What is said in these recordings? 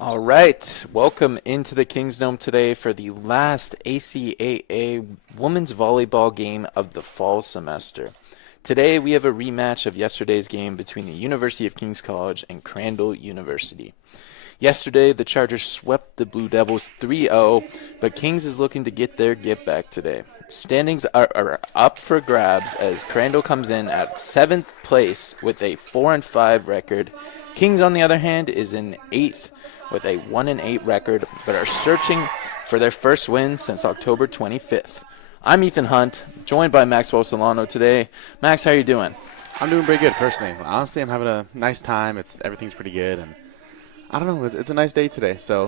All right, welcome into the King's Dome today for the last ACAA women's volleyball game of the fall semester. Today we have a rematch of yesterday's game between the University of King's College and Crandall University. Yesterday, the Chargers swept the Blue Devils 3-0, but Kings is looking to get their get back today. Standings are up for grabs as Crandall comes in at 7th place with a 4-5 record. Kings, on the other hand, is in 8th with a 1-8 record, but are searching for their first win since October 25th. I'm Ethan Hunt, joined by Maxwell Solano today. Max, how are you doing? I'm doing pretty good, personally. Honestly, I'm having a nice time. Everything's pretty good, and I don't know. It's a nice day today. So,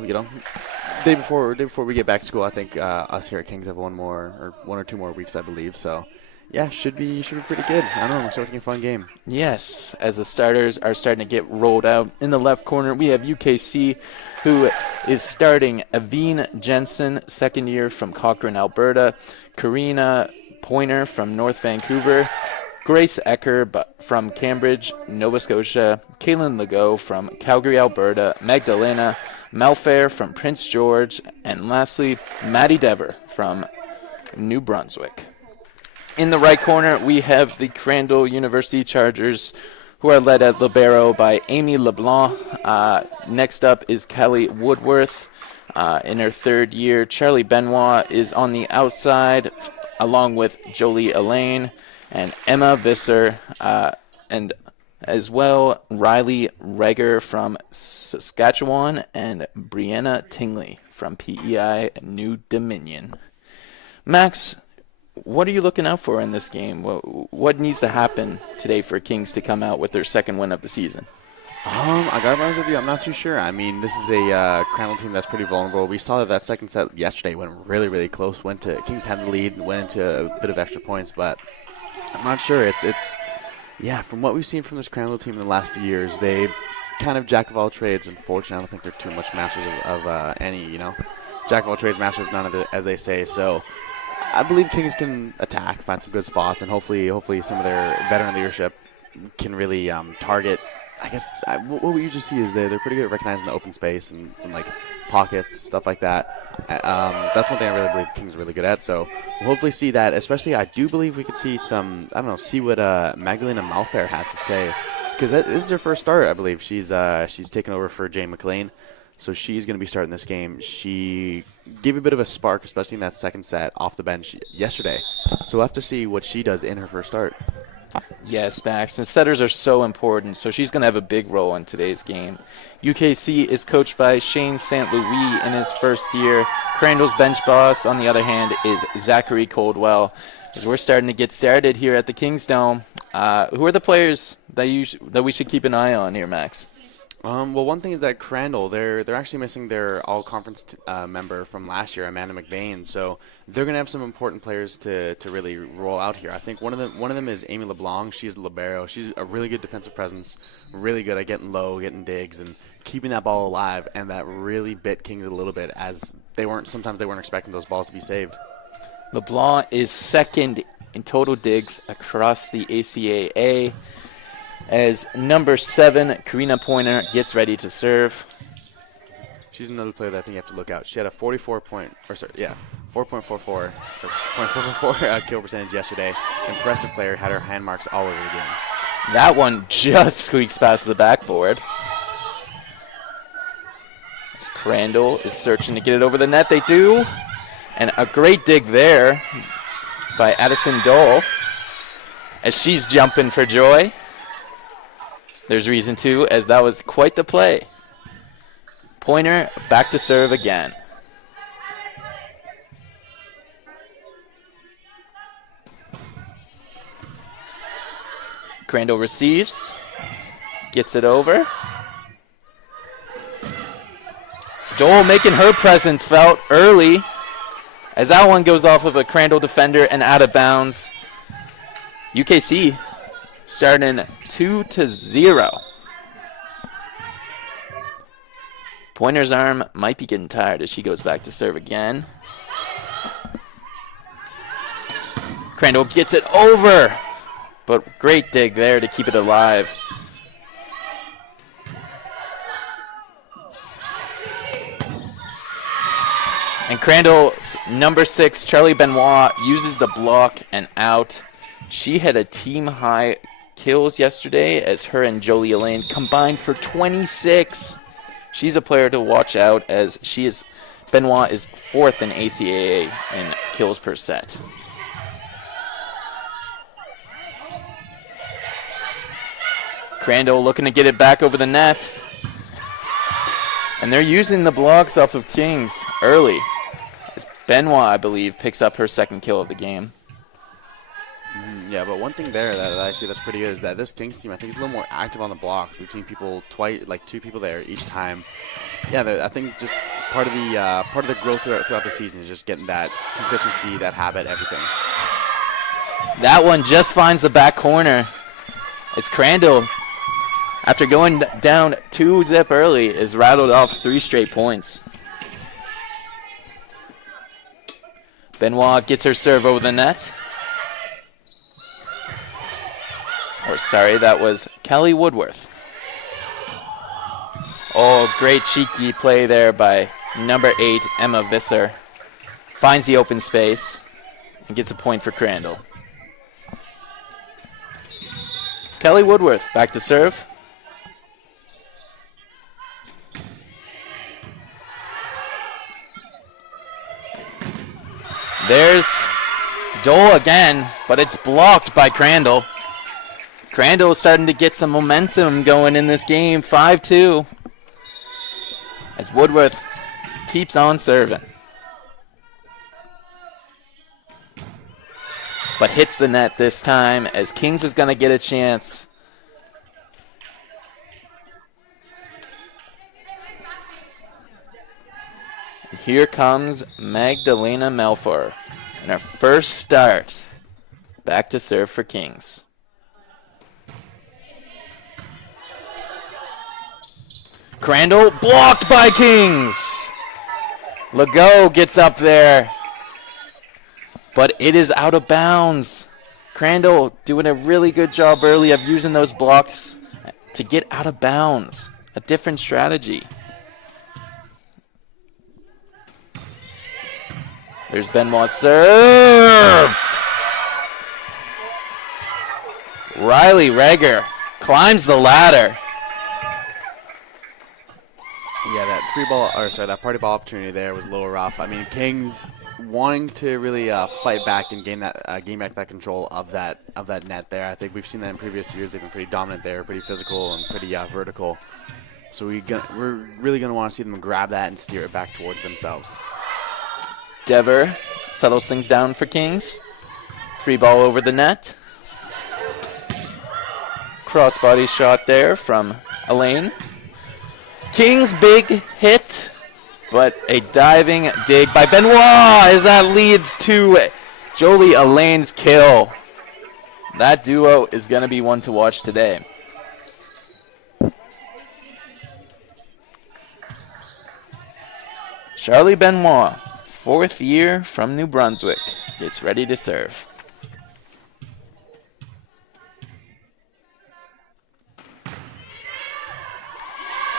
day before we get back to school, I think us here at Kings have one or two more weeks, I believe. So, yeah, should be pretty good. I don't know. We're starting a fun game. Yes, as the starters are starting to get rolled out. In the left corner, we have UKC, who is starting Aveen Jensen, second year from Cochrane, Alberta, Karina Pointer from North Vancouver, Grace Ecker from Cambridge, Nova Scotia, Kaylin Legault from Calgary, Alberta, Magdalena Malfair from Prince George, and lastly, Maddie Dever from New Brunswick. In the right corner, we have the Crandall University Chargers, who are led at libero by Amy LeBlanc. Next up is Kelly Woodworth in her third year. Charlie Benoit is on the outside, along with Jolie Elaine and Emma Visser, and as well Riley Reger from Saskatchewan and Brianna Tingley from PEI New Dominion. Max, what are you looking out for in this game? What needs to happen today for Kings to come out with their second win of the season? I gotta be honest with you, I'm not too sure. I mean, this is a Crandall team that's pretty vulnerable. We saw that second set yesterday went really, really close. Kings had the lead, went into a bit of extra points, but I'm not sure. From what we've seen from this Crandall team in the last few years, they kind of jack of all trades. Unfortunately, I don't think they're too much masters of any, jack of all trades, master of none, as they say. So I believe Kings can attack, find some good spots, and hopefully some of their veteran leadership can really target. I guess what we usually see is they're pretty good at recognizing the open space and some pockets, stuff like that. That's one thing I really believe Kings are really good at. So we'll hopefully see that. Especially, I do believe we could see see what Magdalena Malfair has to say, because this is her first start. I believe she's taken over for Jane McLean. So she's going to be starting this game. She gave a bit of a spark, especially in that second set off the bench yesterday. So we'll have to see what she does in her first start. Yes, Max, and setters are so important, so she's going to have a big role in today's game. UKC is coached by Shane St. Louis in his first year. Crandall's bench boss, on the other hand, is Zachary Coldwell. As we're starting to get started here at the King's Dome, who are the players that we should keep an eye on here, Max? Well, one thing is that Crandall, they're actually missing their all-conference member from last year, Amanda McBain. So they're going to have some important players to really roll out here. I think one of them is Amy LeBlanc. She's libero. She's a really good defensive presence, really good at getting low, getting digs, and keeping that ball alive. And that really bit Kings a little bit, as sometimes they weren't expecting those balls to be saved. LeBlanc is second in total digs across the ACAA. As number 7, Karina Pointer gets ready to serve. She's another player that I think you have to look out. She had a 4.44 kill percentage yesterday. Impressive player, had her hand marks all over the game. That one just squeaks past the backboard. As Crandall is searching to get it over the net. They do. And a great dig there by Addison Dole as she's jumping for joy. There's reason to, as that was quite the play. Pointer back to serve again. Crandall receives, gets it over. Dole making her presence felt early, as that one goes off of a Crandall defender and out of bounds. UKC starting 2-0. Pointer's arm might be getting tired as she goes back to serve again. Crandall gets it over, but great dig there to keep it alive. And Crandall's number 6, Charlie Benoit, uses the block and out. She had a team-high kills yesterday as her and Jolie Elaine combined for 26. She's a player to watch out as Benoit is 4th in ACAA in kills per set. Crandall looking to get it back over the net. And they're using the blocks off of Kings early. As Benoit, I believe, picks up her 2nd kill of the game. Yeah, but one thing there that I see that's pretty good is that this Kings team, I think, is a little more active on the blocks. We've seen people like 2 people there each time. Yeah, I think just part of the growth throughout the season is just getting that consistency, that habit, everything. That one just finds the back corner. As Crandall, after going down 2-zip early, is rattled off 3 straight points. Benoit gets her serve over the net. Or sorry, that was Kelly Woodworth. Oh, great cheeky play there by number 8, Emma Visser. Finds the open space and gets a point for Crandall. Kelly Woodworth back to serve. There's Dole again, but it's blocked by Crandall. Crandall is starting to get some momentum going in this game, 5-2. As Woodworth keeps on serving. But hits the net this time as Kings is going to get a chance. Here comes Magdalena Melfor in her first start. Back to serve for Kings. Crandall blocked by Kings. Legault gets up there, but it is out of bounds. Crandall doing a really good job early of using those blocks to get out of bounds. A different strategy. There's Benoit's serve. Riley Reger climbs the ladder. Yeah, that party ball opportunity there was a little rough. I mean, Kings wanting to really fight back and gain back that control of that net there. I think we've seen that in previous years. They've been pretty dominant there, pretty physical and pretty vertical. So we're really going to want to see them grab that and steer it back towards themselves. Dever settles things down for Kings. Free ball over the net. Crossbody shot there from Elaine. Kings big hit, but a diving dig by Benoit as that leads to Jolie Elaine's kill. That duo is going to be one to watch today. Charlie Benoit, 4th year from New Brunswick, gets ready to serve.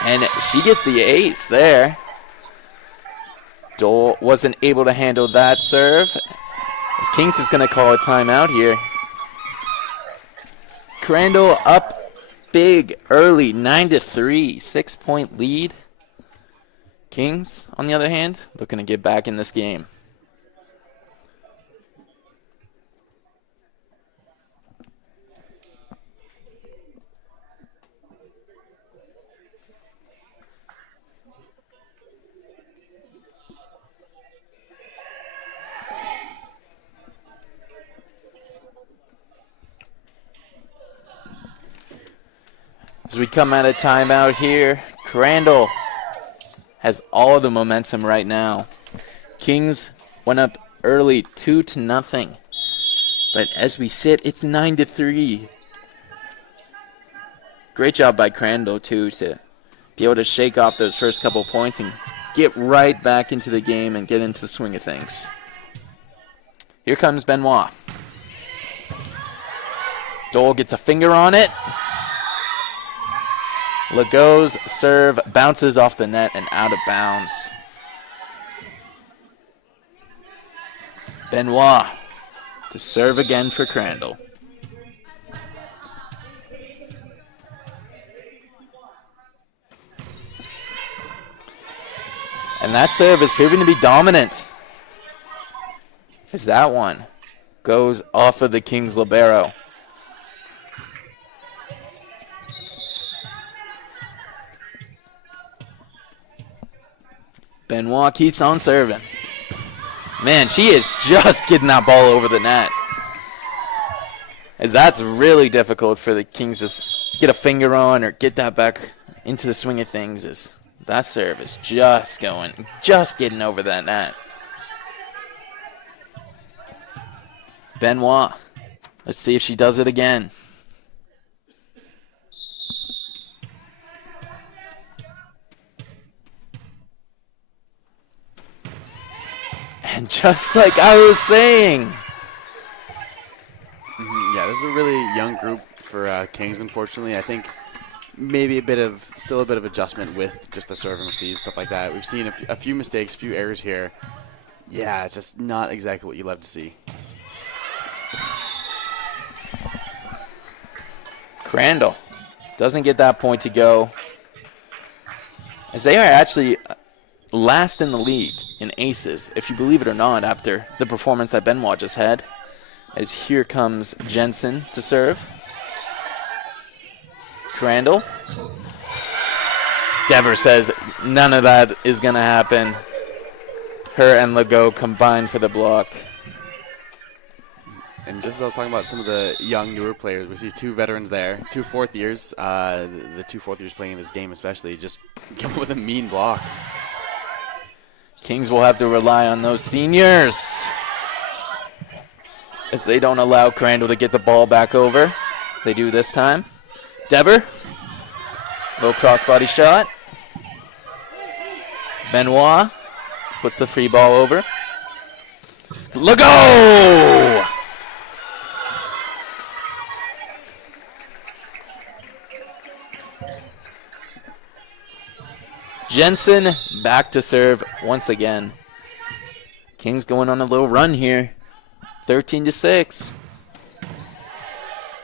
And she gets the ace there. Dole wasn't able to handle that serve. As Kings is going to call a timeout here. Crandall up big early, 9-3, 6-point lead. Kings, on the other hand, looking to get back in this game. As we come out of timeout here, Crandall has all of the momentum right now. Kings went up early 2-0. But as we sit, it's 9-3. Great job by Crandall, too, to be able to shake off those first couple points and get right back into the game and get into the swing of things. Here comes Benoit. Dole gets a finger on it. Legault's serve bounces off the net and out of bounds. Benoit to serve again for Crandall. And that serve is proving to be dominant, as that one goes off of the Kings libero. Benoit keeps on serving. Man, she is just getting that ball over the net, as that's really difficult for the Kings to get a finger on or get that back into the swing of things. As that serve is just getting over that net. Benoit, let's see if she does it again. And just like I was saying. Yeah, this is a really young group for Kings, unfortunately. I think maybe still a bit of adjustment with just the serve and receive, stuff like that. We've seen a few mistakes, a few errors here. Yeah, it's just not exactly what you love to see. Crandall doesn't get that point to go, as they are actually last in the league in aces, if you believe it or not, after the performance that Benoit just had. As here comes Jensen to serve. Crandall. Dever says none of that is going to happen. Her and Legault combined for the block. And just as I was talking about some of the young, newer players, we see two veterans there, two fourth years. The two fourth years playing in this game especially just come with a mean block. Kings will have to rely on those seniors, as they don't allow Crandall to get the ball back over. They do this time. Dever. Low crossbody shot. Benoit puts the free ball over. Legault! Jensen back to serve once again. Kings going on a little run here. 13-6.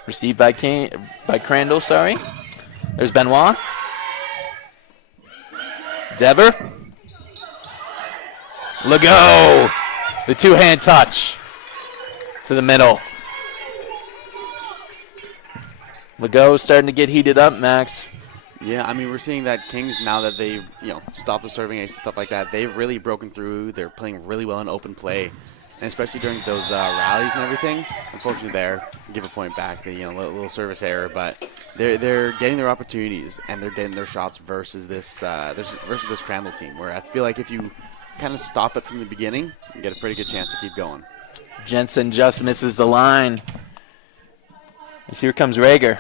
Received by Crandall, sorry. There's Benoit. Dever. Legault. The two-hand touch to the middle. Legault starting to get heated up, Max. Yeah, I mean, we're seeing that Kings, now that they, stopped the serving ace and stuff like that, they've really broken through. They're playing really well in open play, and especially during those rallies and everything. Unfortunately, there, give a point back, the little service error, but they're getting their opportunities and they're getting their shots versus this Crandall team. Where I feel like if you kind of stop it from the beginning, you get a pretty good chance to keep going. Jensen just misses the line. As here comes Rager.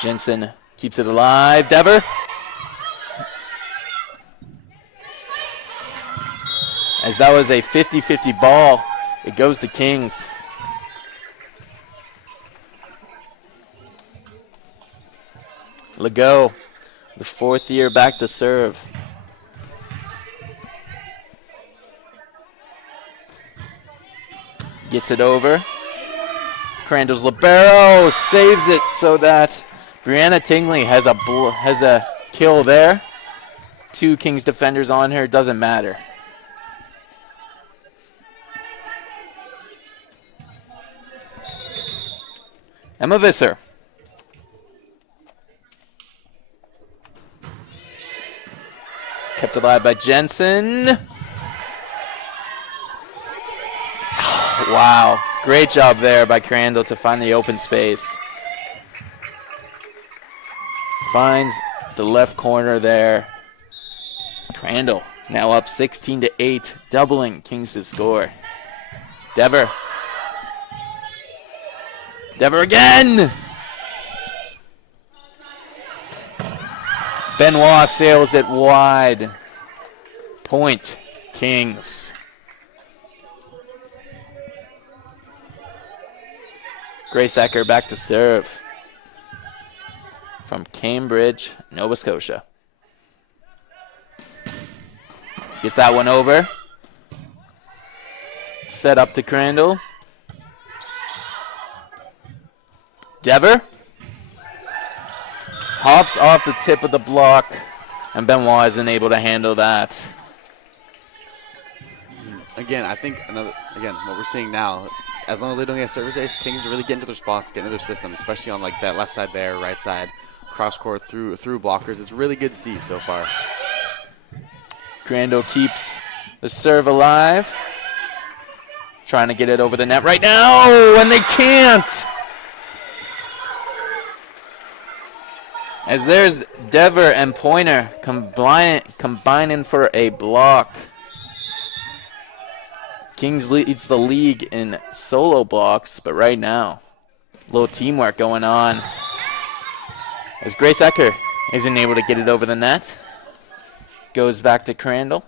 Jensen keeps it alive. Dever. As that was a 50-50 ball, it goes to Kings. Legault, the fourth year back to serve. Gets it over. Crandall's libero saves it so that Brianna Tingley has a kill there. Two Kings defenders on her, doesn't matter. Emma Visser. Kept alive by Jensen. Oh, wow. Great job there by Crandall to find the open space. Finds the left corner there. Crandall now up 16-8, doubling Kings' score. Dever. Dever again! Benoit sails it wide. Point, Kings. Grace Ecker back to serve from Cambridge, Nova Scotia. Gets that one over. Set up to Crandall. Dever. Hops off the tip of the block, and Benoit isn't able to handle that. Again, I think what we're seeing now, as long as they don't get service ace, Kings are really getting to their spots, getting to their system, especially on like that left side there, right side, cross court through blockers. It's really good to see so far. Crandall keeps the serve alive. Trying to get it over the net right now, and they can't. As there's Dever and Pointer combining for a block. Kings leads the league in solo blocks, but right now, a little teamwork going on. As Grace Ecker isn't able to get it over the net. Goes back to Crandall.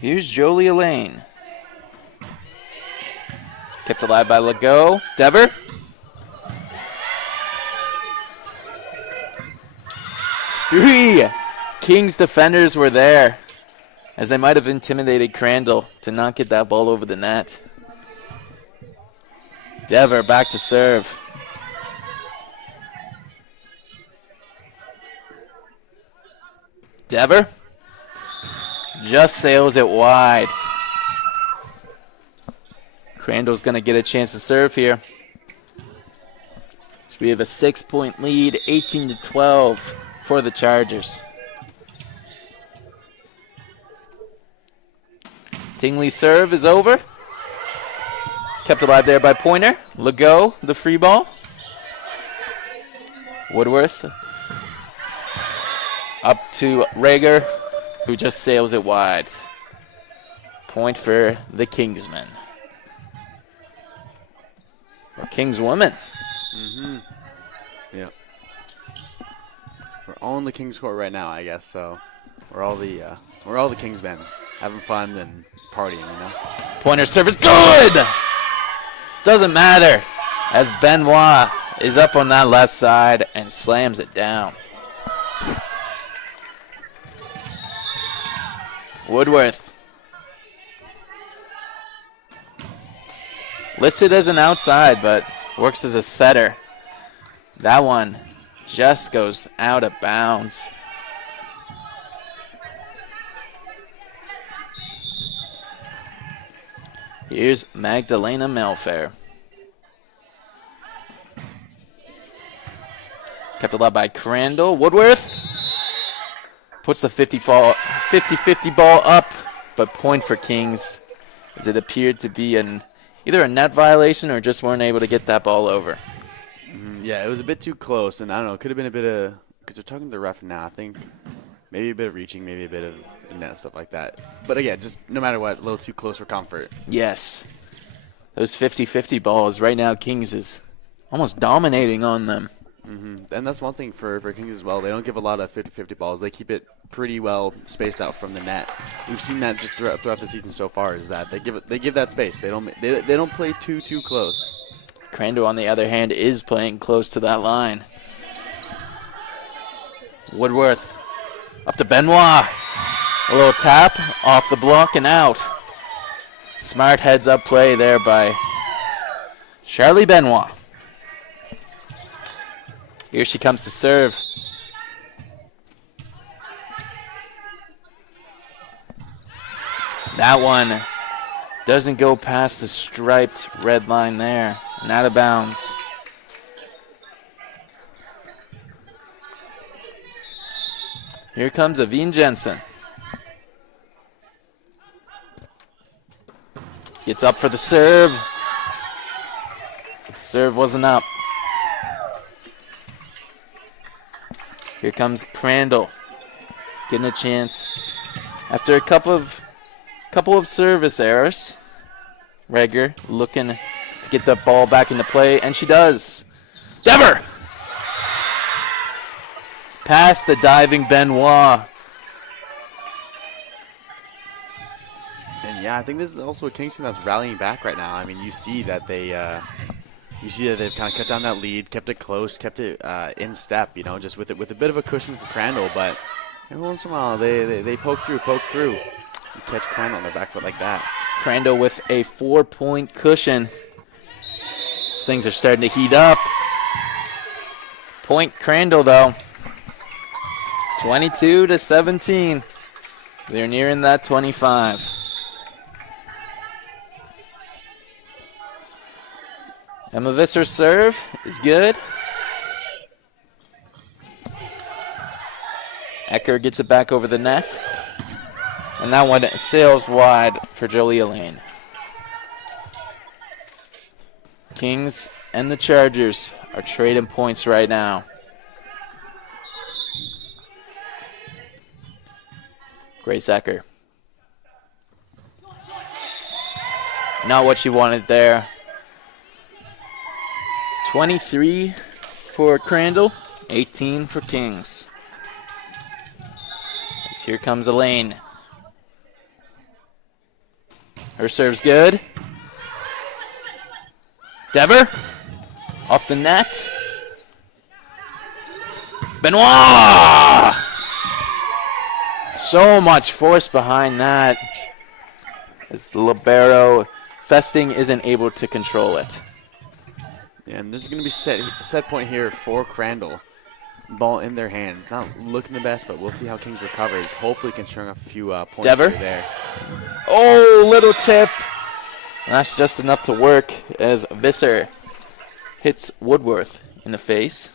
Here's Jolie Elaine. Kept alive by Legault. Dever. Three Kings defenders were there, as they might have intimidated Crandall to not get that ball over the net. Dever back to serve. Dever just sails it wide. Crandall's going to get a chance to serve here. So we have a 6-point lead, 18-12 for the Chargers. Tingley's serve is over. Kept alive there by Pointer. Legault, the free ball. Woodworth up to Rager, who just sails it wide. Point for the Kingsmen. Or Kingswomen. Yeah. We're on the Kings court right now, I guess. So we're all the Kingsmen, having fun and partying, you know. Pointer service good. Doesn't matter, as Benoit is up on that left side and slams it down. Woodworth. Listed as an outside, but works as a setter. That one just goes out of bounds. Here's Magdalena Melfair. Kept alive by Crandall. Woodworth puts the 50-50 ball up, but point for Kings, as it appeared to be either a net violation or just weren't able to get that ball over. Yeah, it was a bit too close, and I don't know, it could have been a bit of, because they're talking to the ref now, I think maybe a bit of reaching, maybe a bit of net, stuff like that. But again, just no matter what, a little too close for comfort. Yes. Those 50-50 balls, right now Kings is almost dominating on them. And that's one thing for Kings as well. They don't give a lot of 50-50 balls. They keep it pretty well spaced out from the net. We've seen that just throughout the season so far, is that they give that space. They don't play too close. Crandall, on the other hand, is playing close to that line. Woodworth up to Benoit. A little tap off the block and out. Smart heads-up play there by Charlie Benoit. Here she comes to serve. That one doesn't go past the striped red line there. And out of bounds. Here comes Aveen Jensen. Gets up for the serve. The serve wasn't up. Here comes Crandall, getting a chance after a couple of service errors. Reger looking to get the ball back into play, and she does. Dever! Past the diving Benoit. And yeah, I think this is also a Kings team that's rallying back right now. I mean, you see that they You see that they've kind of cut down that lead, kept it close, kept it in step, you know, just with a bit of a cushion for Crandall. But every once in a while, they poke through. You catch Crandall on their back foot like that. Crandall with a 4-point cushion. These things are starting to heat up. Point Crandall, though. 22-17. They're nearing that 25. Emma Visser's serve is good. Ecker gets it back over the net. And that one sails wide for Jolie Lane. Kings and the Chargers are trading points right now. Grace Ecker. Not what she wanted there. 23 for Crandall, 18 for Kings. As here comes Elaine. Her serve's good. Dever off the net. Benoit! So much force behind that as the libero Festing isn't able to control it. Yeah, and this is going to be set point here for Crandall. Ball in their hands. Not looking the best, but we'll see how Kings recovers. Hopefully can string up a few points Dever. there. Oh, little tip. That's just enough to work as Visser hits Woodworth in the face.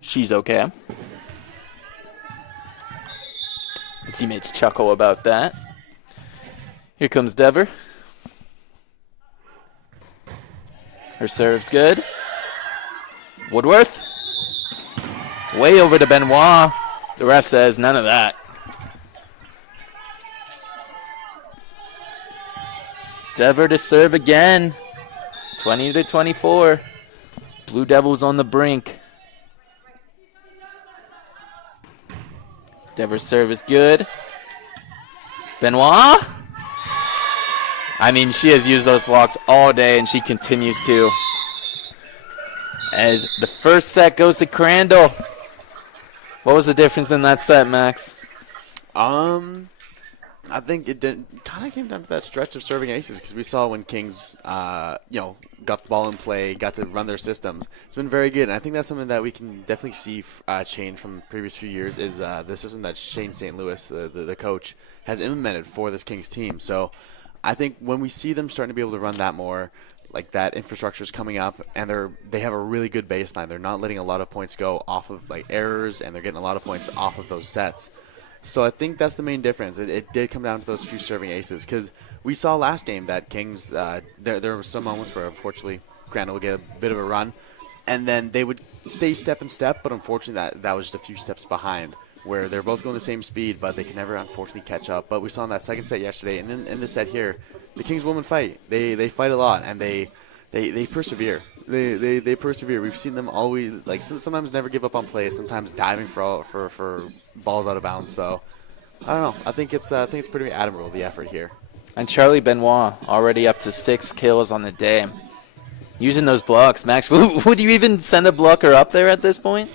She's okay. The teammates chuckle about that. Here comes Dever. Her serve's good. Woodworth. Way over to Benoit. The ref says none of that. Dever to serve again. 20-24. Blue Devils on the brink. Dever's serve is good. Benoit? I mean, she has used those blocks all day, and she continues to. As the first set goes to Crandall. What was the difference in that set, Max? I think it kind of came down to that stretch of serving aces because we saw when Kings, got the ball in play, got to run their systems. It's been very good, and I think that's something that we can definitely see change from the previous few years is the system that Shane St. Louis, the coach, has implemented for this Kings team. So I think when we see them starting to be able to run that more, like that infrastructure is coming up, and they have a really good baseline. They're not letting a lot of points go off of like errors, and they're getting a lot of points off of those sets. So I think that's the main difference. It did come down to those few serving aces because we saw last game that Kings, there were some moments where unfortunately Crandall would get a bit of a run, and then they would stay step and step, but unfortunately that was just a few steps behind where they're both going the same speed, but they can never unfortunately catch up. But we saw in that second set yesterday, and then in this set here, the Kings women fight. They fight a lot, and they persevere. They persevere. We've seen them always sometimes never give up on plays, sometimes diving for balls out of bounds. So I don't know. I think it's pretty admirable, the effort here. And Charlie Benoit already up to 6 kills on the day. Using those blocks, Max. Would you even send a blocker up there at this point?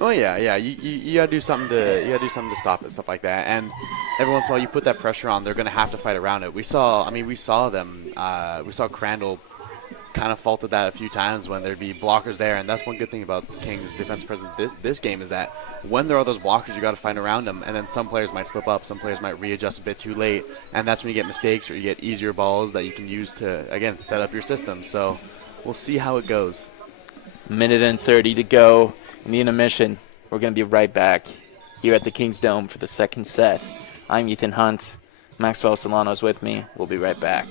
Oh yeah. You gotta do something to stop it, stuff like that. And every once in a while, you put that pressure on. They're gonna have to fight around it. We saw Crandall kind of faulted that a few times when there'd be blockers there, and that's one good thing about Kings' defense presence this game is that when there are those blockers, you got to find around them, and then some players might slip up, some players might readjust a bit too late, and that's when you get mistakes or you get easier balls that you can use to, again, set up your system. So we'll see how it goes. Minute and 30 to go in the intermission. We're going to be right back here at the Kings Dome for the second set. I'm Ethan Hunt. Maxwell Solano's with me. We'll be right back.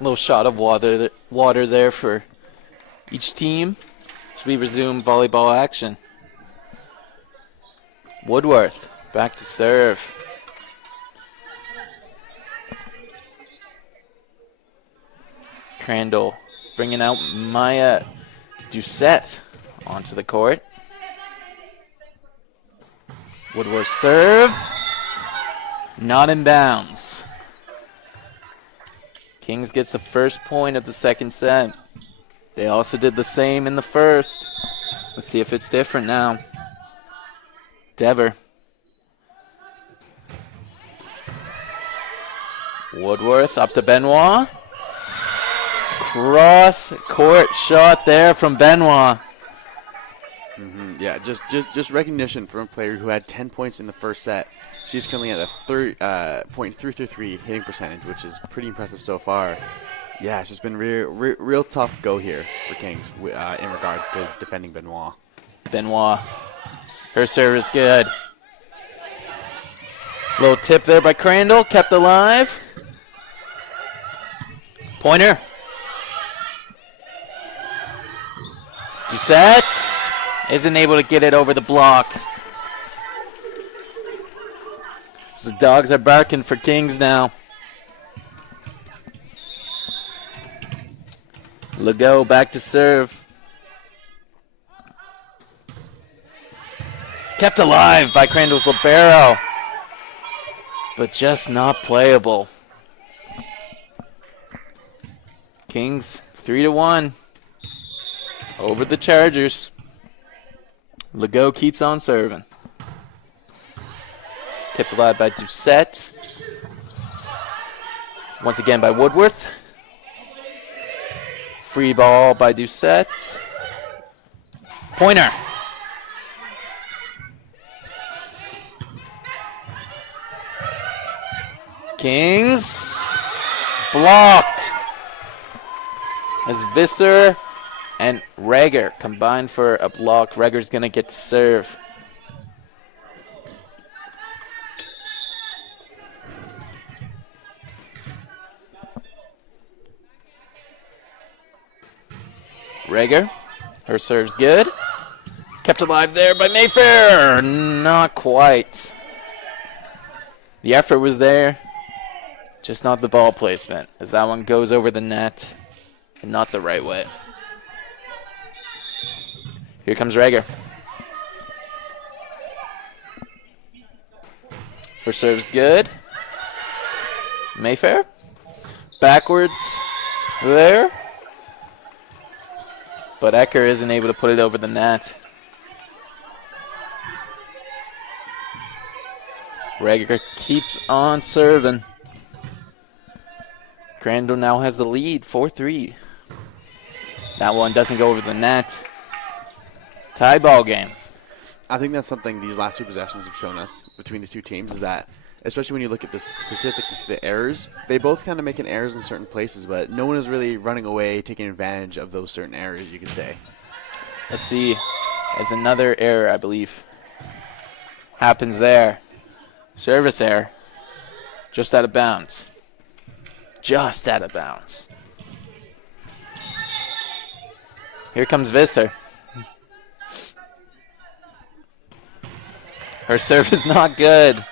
little shot of water there for each team as we resume volleyball action. Woodworth back to serve. Crandall bringing out Maya Doucette onto the court. Woodworth serve. Not in bounds. Kings gets the first point of the second set. They also did the same in the first. Let's see if it's different now. Dever. Woodworth up to Benoit. Cross court shot there from Benoit. Yeah, just recognition from a player who had 10 points in the first set. She's currently at a .333 hitting percentage, which is pretty impressive so far. Yeah, it's just been real tough go here for Kings in regards to defending Benoit. Benoit, her serve is good. Little tip there by Crandall, kept alive. Pointer. Doucette isn't able to get it over the block. So the dogs are barking for Kings now. Legault back to serve. Kept alive by Crandall's libero, but just not playable. Kings 3-1 over the Chargers. Legault keeps on serving. Kept alive by Doucette. Once again by Woodworth. Free ball by Doucette. Pointer. Kings blocked as Visser and Reger combined for a block. Reger's going to get to serve. Reger, her serve's good. Kept alive there by Mayfair. Not quite. The effort was there, just not the ball placement, as that one goes over the net and not the right way. Here comes Reger. Her serve's good. Mayfair. Backwards there. But Ecker isn't able to put it over the net. Reger keeps on serving. Crandall now has the lead, 4-3. That one doesn't go over the net. Tie ball game. I think that's something these last two possessions have shown us between these two teams is that, especially when you look at the statistics, the errors, they both kind of making errors in certain places, but no one is really running away, taking advantage of those certain errors, you could say. Let's see. As another error, I believe, happens there. Service error. Just out of bounds. Just out of bounds. Here comes Visser. Her serve is not good,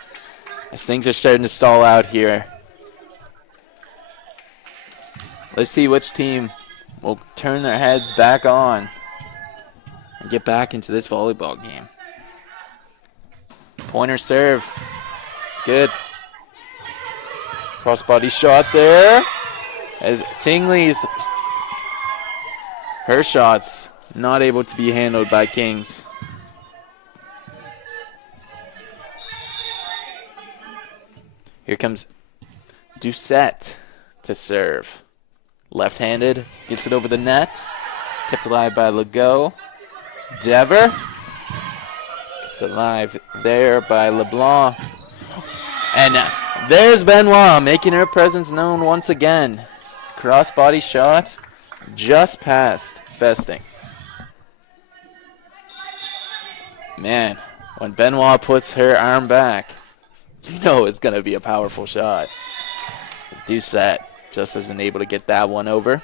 as things are starting to stall out here. Let's see which team will turn their heads back on and get back into this volleyball game. Pointer serve. It's good. Cross-body shot there. As Tingley's, her shots not able to be handled by Kings. Here comes Doucette to serve. Left-handed, gets it over the net. Kept alive by Legault. Dever. Kept alive there by LeBlanc. And there's Benoit making her presence known once again. Cross-body shot just past Festing. Man, when Benoit puts her arm back, you know it's going to be a powerful shot. Doucette Just isn't able to get that one over.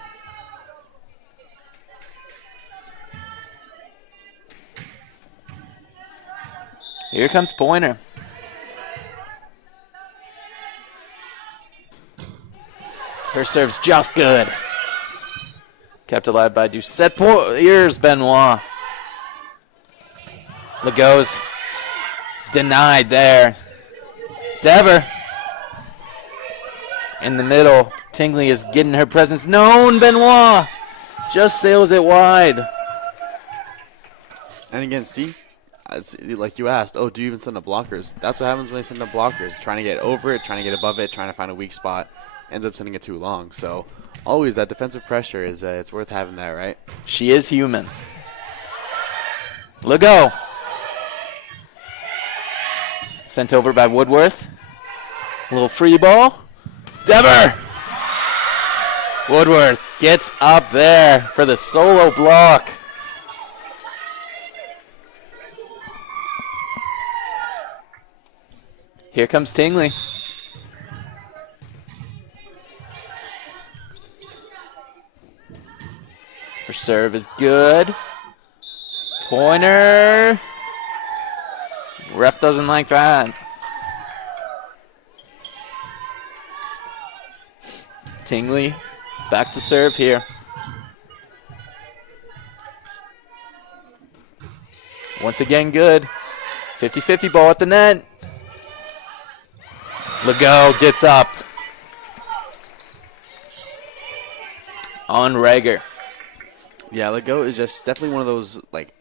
Here comes Pointer. Her serve's just good. Kept alive by Doucette. Here's Benoit. Legault's denied there. Dever in the middle. Tingley is getting her presence known. Benoit just sails it wide. And again, see, like you asked, oh, do you even send up blockers? That's what happens when they send up blockers. Trying to get over it, trying to get above it, trying to find a weak spot. Ends up sending it too long. So always that defensive pressure is it's worth having that, right? She is human. Legault. Sent over by Woodworth. A little free ball. Dever. Woodworth gets up there for the solo block. Here comes Tingley. Her serve is good. Pointer. Ref doesn't like that. Tingley back to serve here. Once again, good. 50-50 ball at the net. Legault gets up. On Rager. Yeah, Legault is just definitely one of those, like,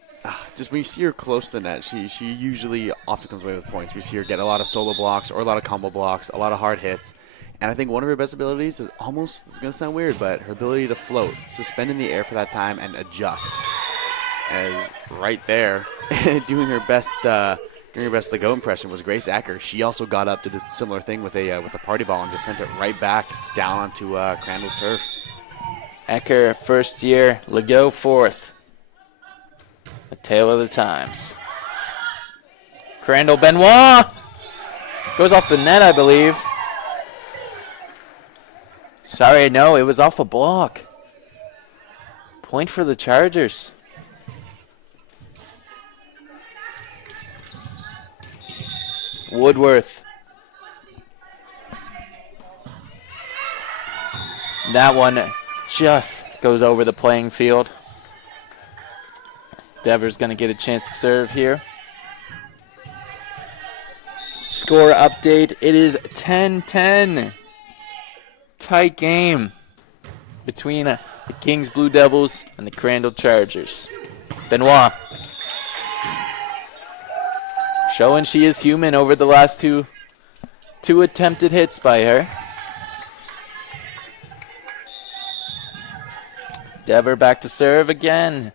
just when you see her close to the net, she usually often comes away with points. We see her get a lot of solo blocks or a lot of combo blocks, a lot of hard hits. And I think one of her best abilities is almost, it's going to sound weird, but her ability to float, suspend in the air for that time, and adjust. As right there, doing her best Legault impression was Grace Acker. She also got up to this similar thing with a party ball and just sent it right back down onto Crandall's turf. Acker first year, Legault fourth. A tale of the times. Crandall Benoit goes off the net, I believe. Sorry, no, it was off a block. Point for the Chargers. Woodworth. That one just goes over the playing field. Dever's going to get a chance to serve here. Score update. It is 10-10. Tight game between the Kings Blue Devils and the Crandall Chargers. Benoit showing she is human over the last two attempted hits by her. Dever back to serve again.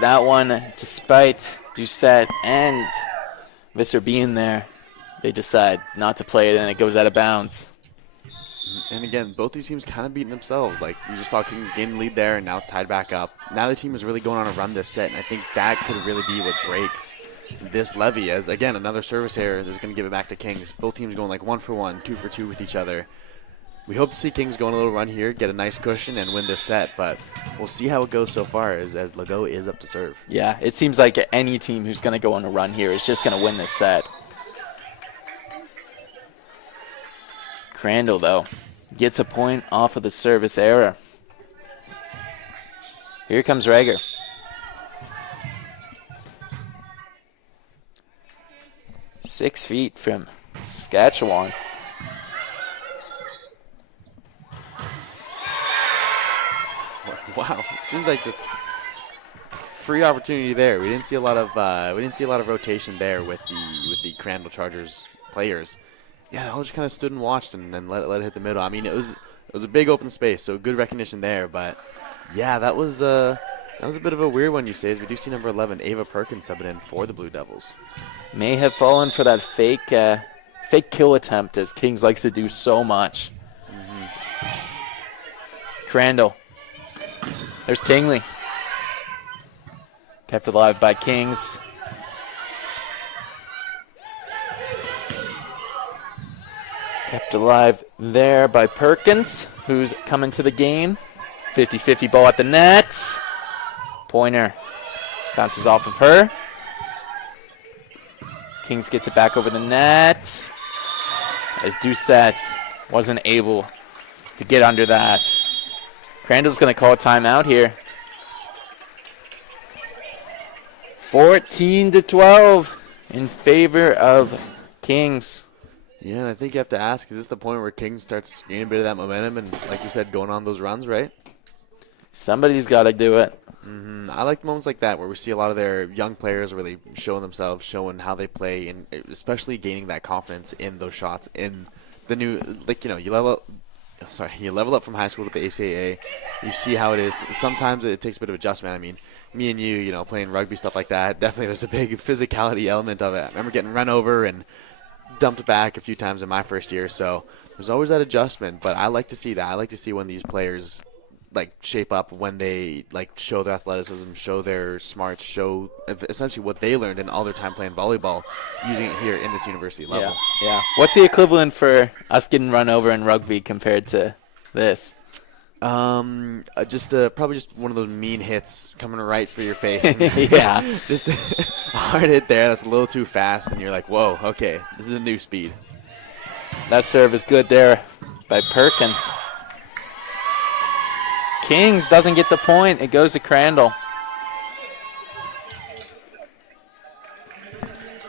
That one, despite Doucette and Visser being there, they decide not to play it, and it goes out of bounds. And again, both these teams kind of beating themselves. Like, you just saw Kings gain the lead there, and now it's tied back up. Now the team is really going on a run this set, and I think that could really be what breaks this levy. As, again, another service error is going to give it back to Kings. Both teams going like 1 for 1, 2 for 2 with each other. We hope to see Kings go on a little run here, get a nice cushion, and win this set, but we'll see how it goes so far as Legault is up to serve. Yeah, it seems like any team who's going to go on a run here is just going to win this set. Crandall, though, gets a point off of the service error. Here comes Rager. Six feet from Saskatchewan. Wow, seems like just free opportunity there. We didn't see a lot of rotation there with the Crandall Chargers players. Yeah, they all just kind of stood and watched and let it hit the middle. I mean, it was a big open space, so good recognition there. But yeah, that was a bit of a weird one, you say, as we do see number 11, Ava Perkins, subbing in for the Blue Devils. May have fallen for that fake kill attempt, as Kings likes to do so much. Crandall. There's Tingley. Kept alive by Kings. Kept alive there by Perkins, who's coming to the game. 50-50 ball at the net. Pointer bounces off of her. Kings gets it back over the net. As Doucette wasn't able to get under that. Crandall's going to call a timeout here. 14-12 in favor of Kings. Yeah, and I think you have to ask, is this the point where Kings starts gaining a bit of that momentum and, like you said, going on those runs, right? Somebody's got to do it. I like moments like that where we see a lot of their young players really showing themselves, showing how they play, and especially gaining that confidence in those shots in the new, like, you level up from high school to the ACAA. You see how it is. Sometimes it takes a bit of adjustment. I mean, me and you, playing rugby, stuff like that, definitely there's a big physicality element of it. I remember getting run over and dumped back a few times in my first year, so there's always that adjustment, but I like to see that. I like to see when these players shape up, when they show their athleticism, show their smarts, show essentially what they learned in all their time playing volleyball, using it here in this university level. Yeah. What's the equivalent for us getting run over in rugby compared to this? Probably just one of those mean hits coming right for your face. Yeah. Just a hard hit there that's a little too fast, and you're like, whoa, okay, this is a new speed. That serve is good there by Perkins. Kings doesn't get the point. It goes to Crandall.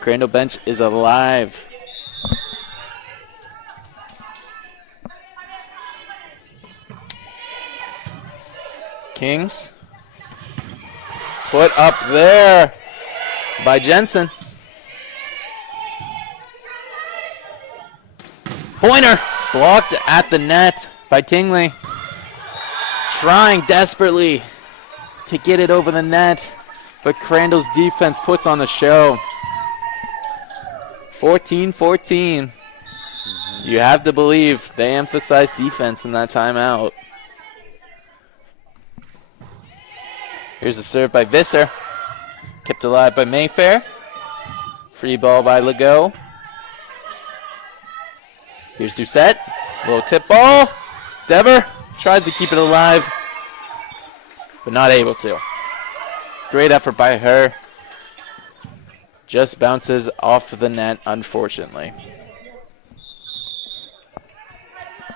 Crandall bench is alive. Kings put up there by Jensen. Pointer blocked at the net by Tingley. Trying desperately to get it over the net, but Crandall's defense puts on the show. 14-14. You have to believe they emphasized defense in that timeout. Here's the serve by Visser. Kept alive by Mayfair. Free ball by Legault. Here's Doucette. Little tip ball. Dever tries to keep it alive, but not able to. Great effort by her. Just bounces off the net, unfortunately.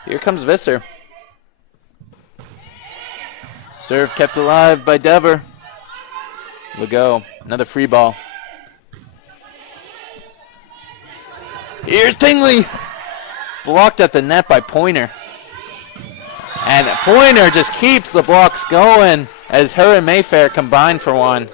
Here comes Visser. Serve kept alive by Dever. Legault, another free ball. Here's Tingley. Blocked at the net by Pointer. And Pointer just keeps the blocks going as her and Mayfair combine for one.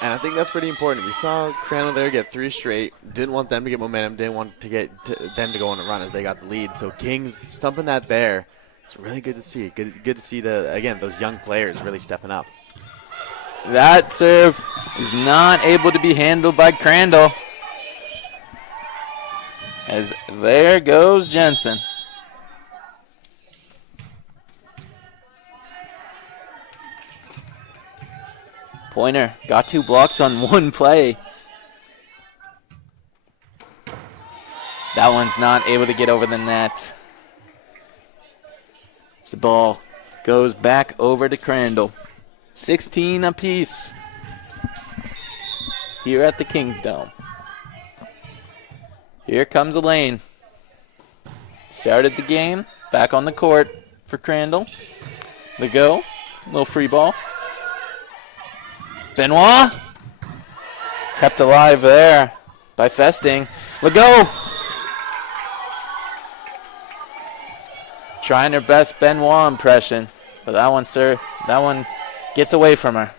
And I think that's pretty important. We saw Crandall there get 3 straight. Didn't want them to get momentum. Didn't want to get them to go on a run as they got the lead. So Kings stumping that there. It's really good to see. Good to see those young players really stepping up. That serve is not able to be handled by Crandall. As there goes Jensen. Pointer got 2 blocks on 1 play. That one's not able to get over the net. As the ball goes back over to Crandall. 16 apiece here at the Kings Dome. Here comes Elaine. Started the game, back on the court for Crandall. Legault, little free ball. Benoit, kept alive there by Festing. Legault, trying her best Benoit impression, but that one gets away from her.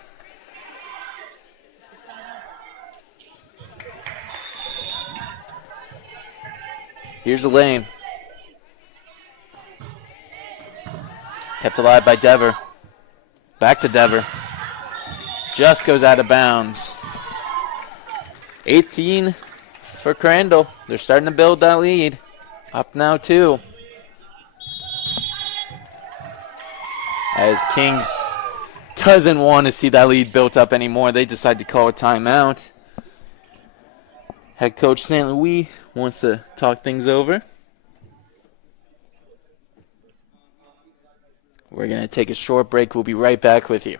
Here's Elaine. Kept alive by Dever. Back to Dever. Just goes out of bounds. 18 for Crandall. They're starting to build that lead. Up now 2. As Kings doesn't want to see that lead built up anymore, they decide to call a timeout. Head coach St. Louis wants to talk things over. We're going to take a short break. We'll be right back with you.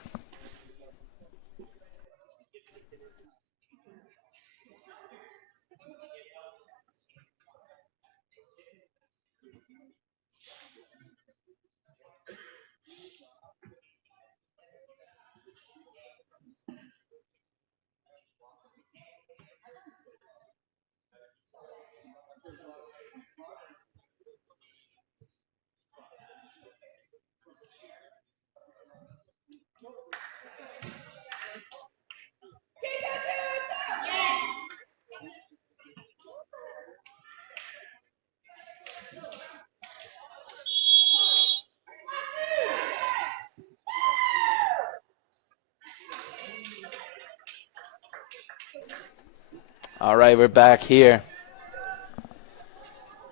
All right, we're back here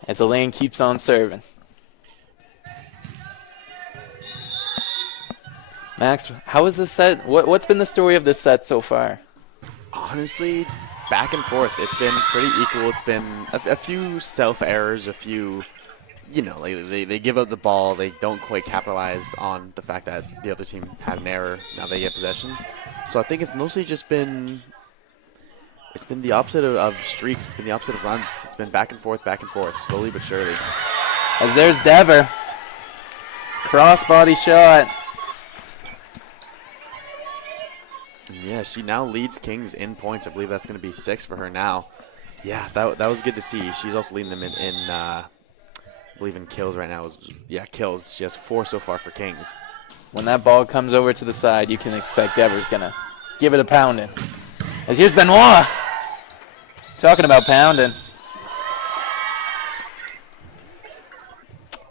as Elaine keeps on serving. Max, how is this set? What's been the story of this set so far? Honestly, back and forth. It's been pretty equal. It's been a few self-errors, a few, they give up the ball. They don't quite capitalize on the fact that the other team had an error. Now they get possession. So I think it's mostly just been the opposite of streaks. It's been the opposite of runs. It's been back and forth, slowly but surely. As there's Dever. Crossbody shot. Yeah, she now leads Kings in points. I believe that's going to be 6 for her now. Yeah, that was good to see. She's also leading them in I believe in kills right now. Kills. She has 4 so far for Kings. When that ball comes over to the side, you can expect Dever's going to give it a pounding. As here's Benoit. Talking about pounding.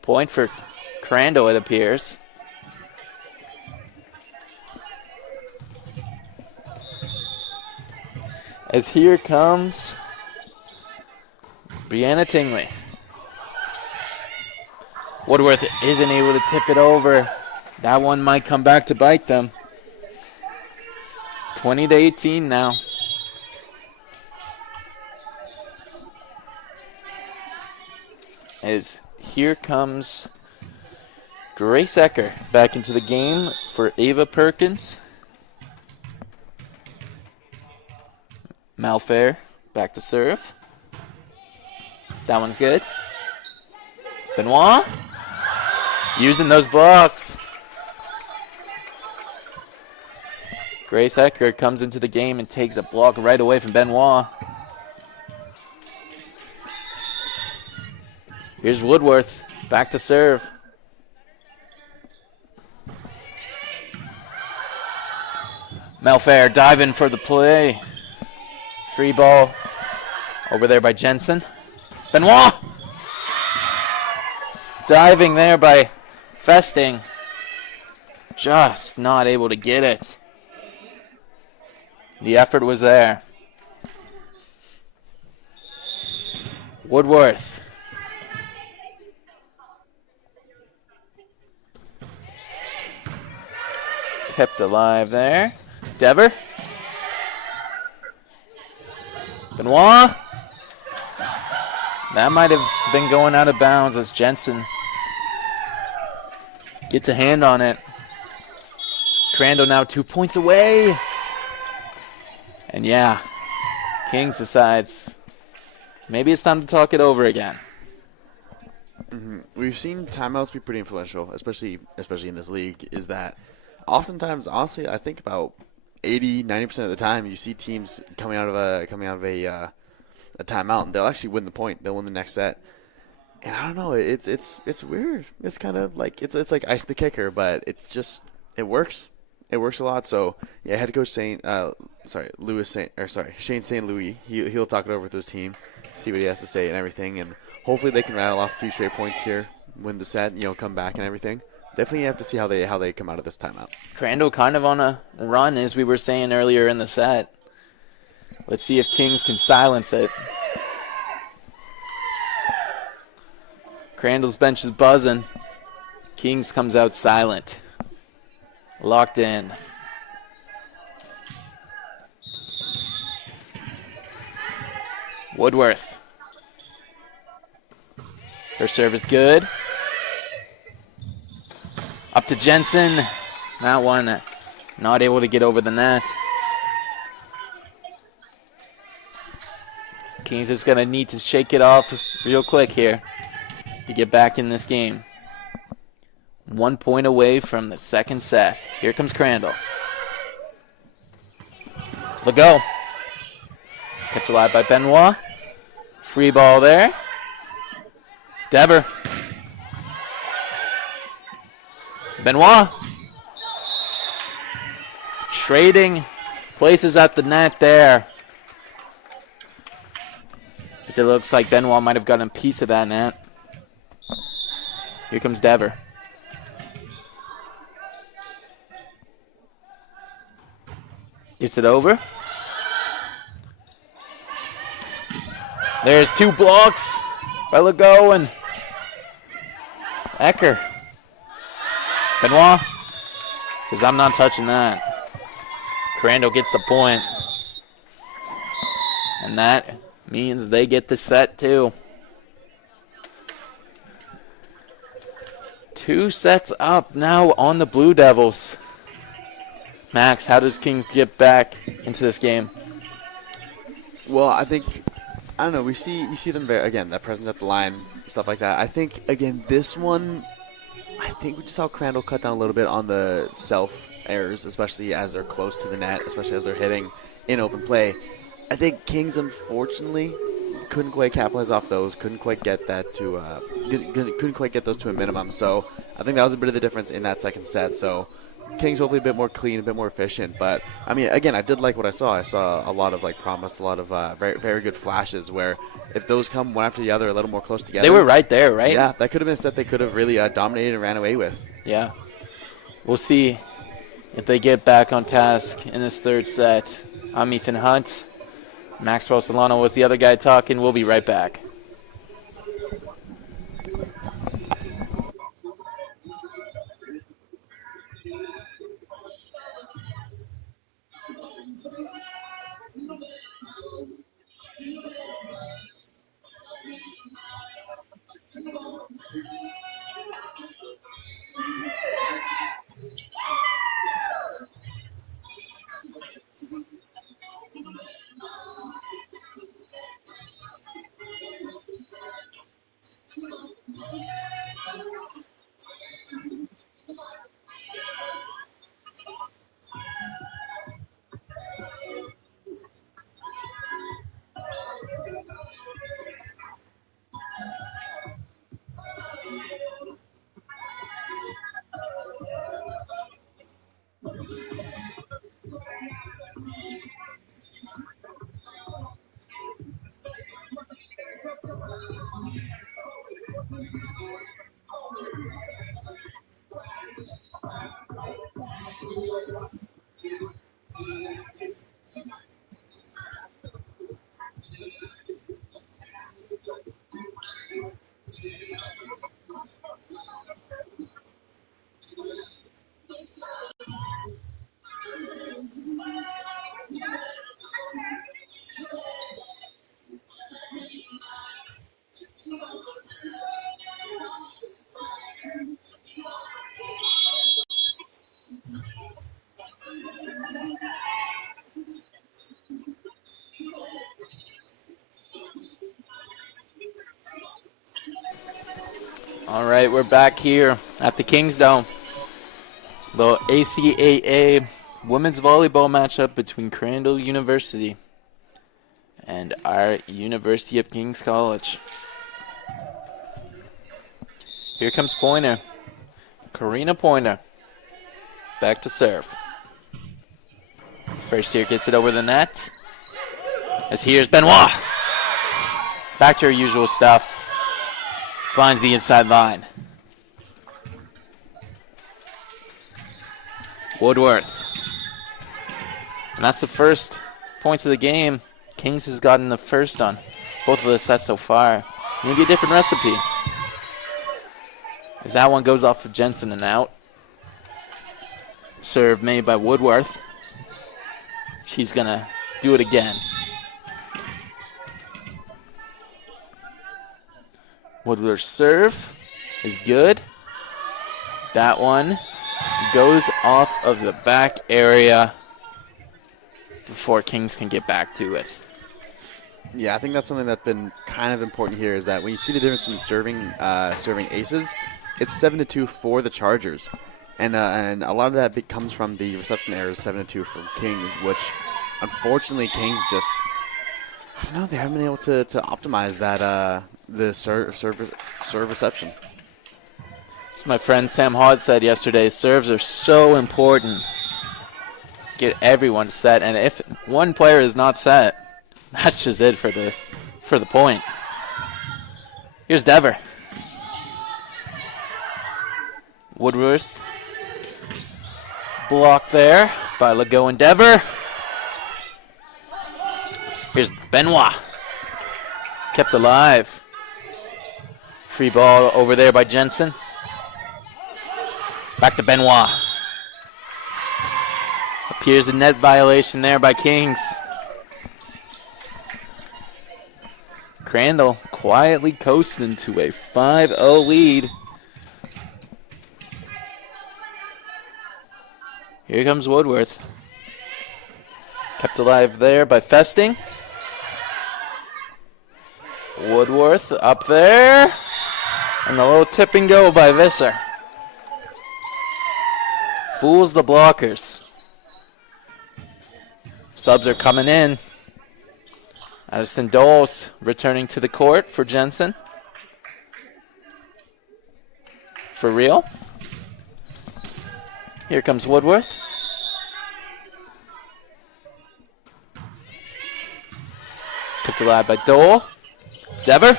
Point for Crandall, it appears. As here comes Brianna Tingley. Woodworth isn't able to tip it over. That one might come back to bite them. 20-18 now. As here comes Grace Ecker back into the game for Ava Perkins. Malfair back to serve. That one's good. Benoit using those blocks. Grace Ecker comes into the game and takes a block right away from Benoit. Here's Woodworth back to serve. Malfair diving for the play. Free ball over there by Jensen. Benoit! Diving there by Festing. Just not able to get it. The effort was there. Woodworth. Kept alive there. Dever. Benoit. That might have been going out of bounds as Jensen gets a hand on it. Crandall now 2 points away. And yeah, Kings decides maybe it's time to talk it over again. We've seen timeouts be pretty influential, especially in this league, is that oftentimes, honestly, I think about 80-90% of the time you see teams coming out of a timeout and they'll actually win the point. They'll win the next set. And I don't know, it's weird. It's kind of like it's like ice the kicker, but it works. It works a lot. So yeah, head coach Shane St. Louis, he'll talk it over with his team, see what he has to say and everything, and hopefully they can rattle off a few straight points here, win the set, come back and everything. Definitely have to see how they come out of this timeout. Crandall kind of on a run, as we were saying earlier in the set. Let's see if Kings can silence it. Crandall's bench is buzzing. Kings comes out silent. Locked in. Woodworth. Her serve is good. Up to Jensen. That one not able to get over the net. Kings is going to need to shake it off real quick here to get back in this game. 1 point away from the second set. Here comes Crandall. Legault. Kept alive by Benoit. Free ball there. Dever. Benoit. Trading places at the net there. As it looks like Benoit might have gotten a piece of that net. Here comes Dever. Gets it over. There's 2 blocks by Legault and Ecker. Benoit says, I'm not touching that. Crandall gets the point. And that means they get the set too. 2 sets up now on the Blue Devils. Max, how does Kings get back into this game? Well, I don't know. We see them again. That presence at the line, stuff like that. I think again this one. I think we just saw Crandall cut down a little bit on the self errors, especially as they're close to the net, especially as they're hitting in open play. I think Kings unfortunately couldn't quite capitalize off those. Couldn't quite get that to couldn't quite get those to a minimum. So I think that was a bit of the difference in that second set. So Kings hopefully a bit more clean, a bit more efficient. But, I mean, again, I did like what I saw. I saw a lot of, promise, a lot of very, very good flashes where if those come one after the other a little more close together. They were right there, right? Yeah, that could have been a set they could have really dominated and ran away with. Yeah. We'll see if they get back on task in this third set. I'm Ethan Hunt. Maxwell Solano was the other guy talking. We'll be right back. All right, we're back here at the Kings Dome. The ACAA women's volleyball matchup between Crandall University and our University of Kings College. Here comes Pointer. Karina Pointer. Back to serve. First here gets it over the net. As here's Benoit. Back to her usual stuff. Finds the inside line. Woodworth. And that's the first points of the game. Kings has gotten the first on both of the sets so far. Maybe a different recipe. As that one goes off of Jensen and out. Serve made by Woodworth. She's going to do it again. Woodward's serve is good. That one goes off of the back area before Kings can get back to it. Yeah, I think that's something that's been kind of important here is that when you see the difference in serving aces, it's 7-2 for the Chargers. And a lot of that comes from the reception errors, 7-2 from Kings, which unfortunately Kings just, I don't know, they haven't been able to optimize that the serve reception. As my friend Sam Hod said yesterday, serves are so important. Get everyone set, and if one player is not set, that's just it for the point. Here's Dever. Woodworth. Blocked there by Legault and Dever. Here's Benoit. Kept alive. Free ball over there by Jensen. Back to Benoit. Appears a net violation there by Kings. Crandall quietly coasting to a 5-0 lead. Here comes Woodworth. Kept alive there by Festing. Woodworth up there. And the little tip and go by Visser. Fools the blockers. Subs are coming in. Addison Doles returning to the court for Jensen. For real. Here comes Woodworth. Kept alive by Dole. Dever.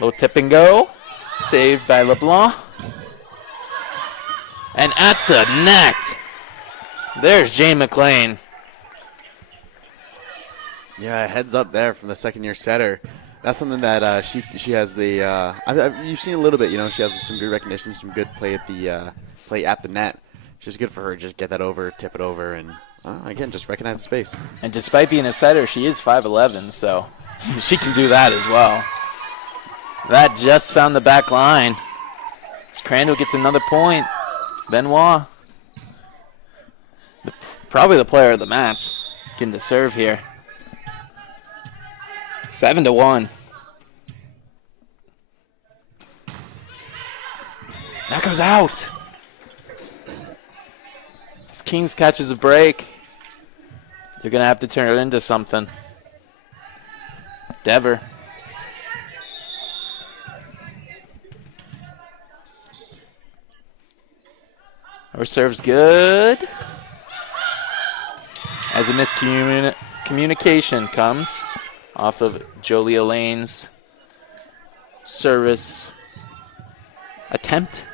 Little tip and go. Saved by LeBlanc. And at the net, there's Jane McLean. Yeah, heads up there from the second-year setter. That's something that she has the. You've seen a little bit. You know, she has some good recognition, some good play at the net. She's good for her. Just get that over, tip it over, and again, just recognize the space. And despite being a setter, she is 5'11", so she can do that as well. That just found the back line. As Crandall gets another point. Benoit, probably the player of the match, getting to serve here. 7-1. That goes out. As Kings catches a break, they're going to have to turn it into something. Dever. Our serve's good. As a miscommunication comes off of Jolie Lane's service attempt.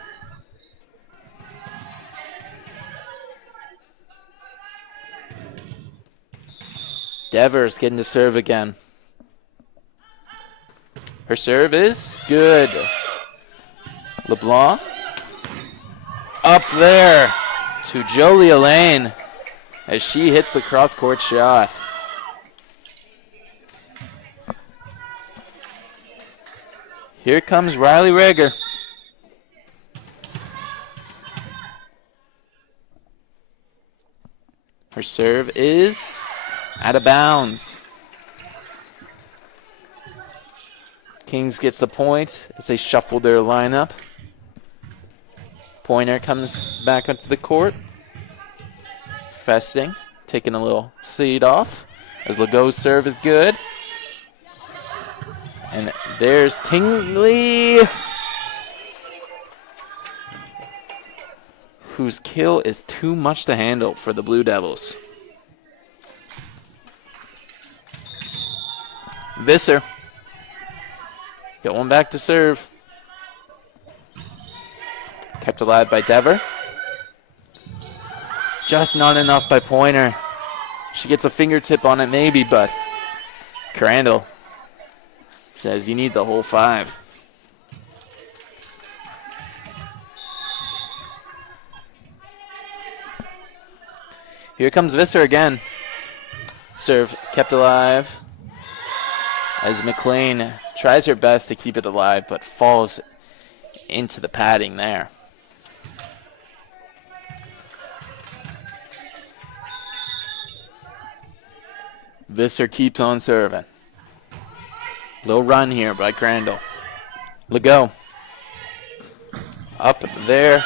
Devers getting to serve again. Her serve is good. LeBlanc. Up there to Jolie Lane as she hits the cross-court shot. Here comes Riley Rager. Her serve is out of bounds. Kings gets the point as they shuffle their lineup. Pointer comes back onto the court. Festing, taking a little seat off as Legault's serve is good. And there's Tingley, whose kill is too much to handle for the Blue Devils. Visser, going back to serve. Kept alive by Dever. Just not enough by Pointer. She gets a fingertip on it maybe, but Crandall says you need the whole 5. Here comes Visser again. Serve kept alive as McLean Tries her best to keep it alive, but falls into the padding there. Visser keeps on serving. Little run here by Crandall. Legault. Up there.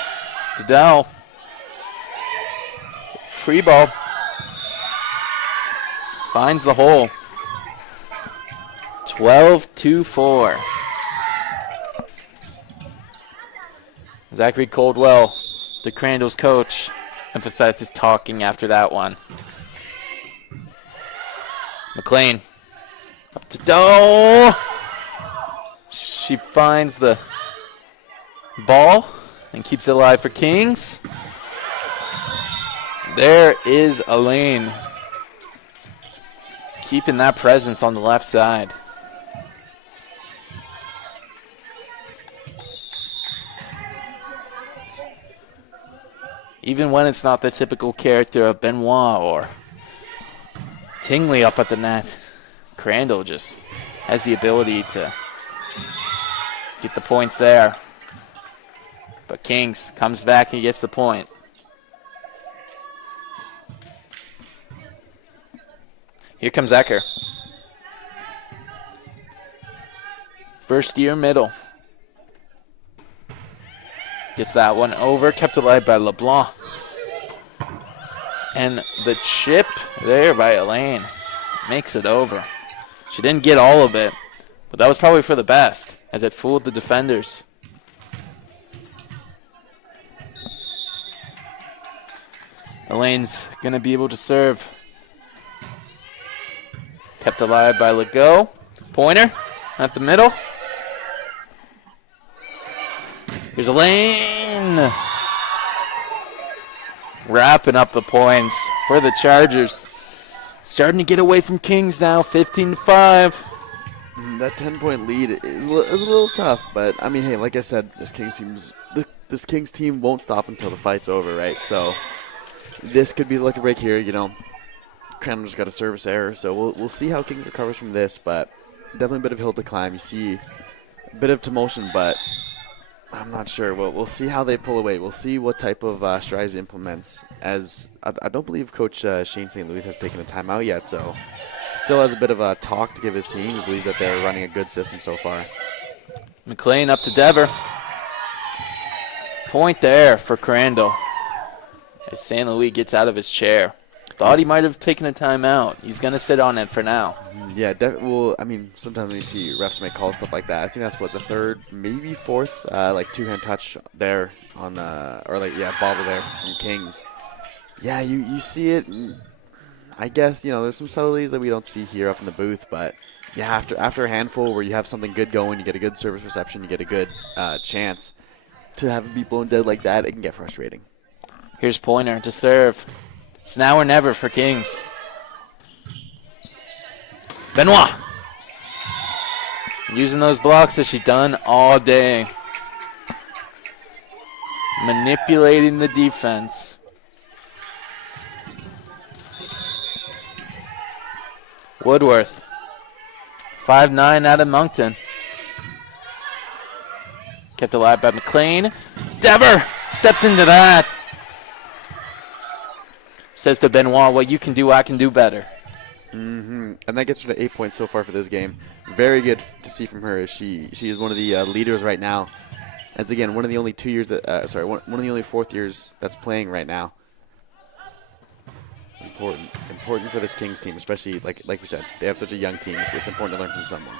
Didell. Free ball. Finds the hole. 12-4. Zachary Coldwell, the Crandall's coach, emphasizes talking after that one. McLean. Up to Doe. She finds the ball and keeps it alive for Kings. There is Elaine keeping that presence on the left side. Even when it's not the typical character of Benoit or Tingley up at the net, Crandall just has the ability to get the points there. But Kings comes back and gets the point. Here comes Ecker. First year middle. Gets that one over, kept alive by LeBlanc. And the chip there by Elaine makes it over. She didn't get all of it, but that was probably for the best, as it fooled the defenders. Elaine's going to be able to serve. Kept alive by Legault. Pointer at the middle. Here's Elaine. Wrapping up the points for the Chargers. Starting to get away from Kings now, 15-5. That 10-point lead is a little tough, but I mean, hey, like I said, this Kings team won't stop until the fight's over, right? So this could be the lucky break here. You know, Crandall's got a service error, so we'll see how Kings recovers from this. But definitely a bit of hill to climb. You see a bit of motion, but I'm not sure. We'll see how they pull away. We'll see what type of strides he implements. As I don't believe Coach Shane St. Louis has taken a timeout yet, so still has a bit of a talk to give his team. He believes that they're running a good system so far. McLean up to Dever. Point there for Crandall as St. Louis gets out of his chair. Thought he might have taken a timeout. He's going to sit on it for now. Yeah, well, I mean, sometimes when you see refs make calls, stuff like that, I think that's what, the third, maybe fourth, like two-hand touch there on, bobble there from Kings. Yeah, you see it. I guess, you know, there's some subtleties that we don't see here up in the booth, but yeah, after a handful where you have something good going, you get a good service reception, you get a good chance to have it be blown dead like that, it can get frustrating. Here's Pointer to serve. It's now or never for Kings. Benoit. Using those blocks that she's done all day. Manipulating the defense. Woodworth. 5'9" out of Moncton. Kept alive by McLean. Dever steps into that. Says to Benoit, what you can do, I can do better. Mm-hmm. And that gets her to 8 points so far for this game. Very good to see from her. She is one of the leaders right now. As again, one of the only 2 years that one of the only fourth years that's playing right now. It's important for this Kings team, especially like we said, they have such a young team. It's important to learn from someone.